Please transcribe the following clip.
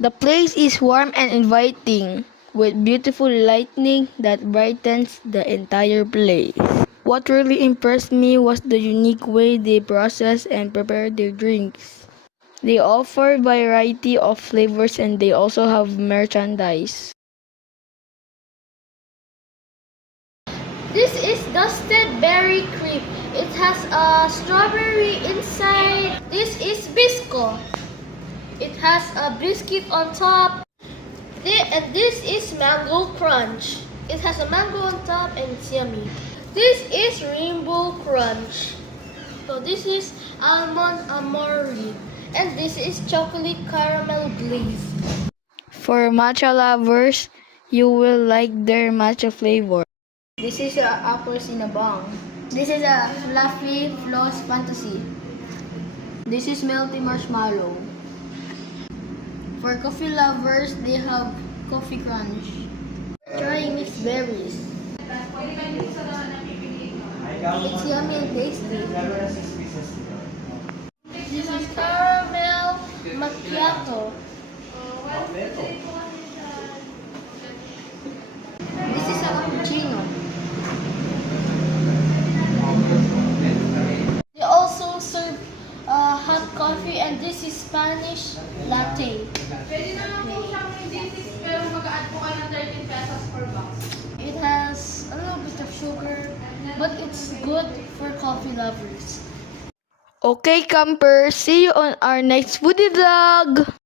The place is warm and inviting, with beautiful lighting that brightens the entire place. What really impressed me was the unique way they process and prepare their drinks. They offer a variety of flavors and they also have merchandise. This is dusted berry cream. It has a strawberry inside. This is bisco. It has a biscuit on top. And this is mango crunch. It has a mango on top and it's yummy. This is rainbow crunch. So this is almond amori. And this is chocolate caramel glaze. For matcha lovers, you will like their matcha flavor. This is a apple cinnabon. This is a fluffy floss fantasy. This is melty marshmallow. For coffee lovers, they have coffee crunch. Try mixed berries. It's yummy and tasty. This is caramel macchiato. This is a cappuccino. They also serve hot coffee and this is Spanish latte. Pwede naman po siyang hindi, pero mag-add po kayo ng 13 pesos per box. It has a little bit of sugar, but it's good for coffee lovers. Okay, campers, see you on our next foodie vlog!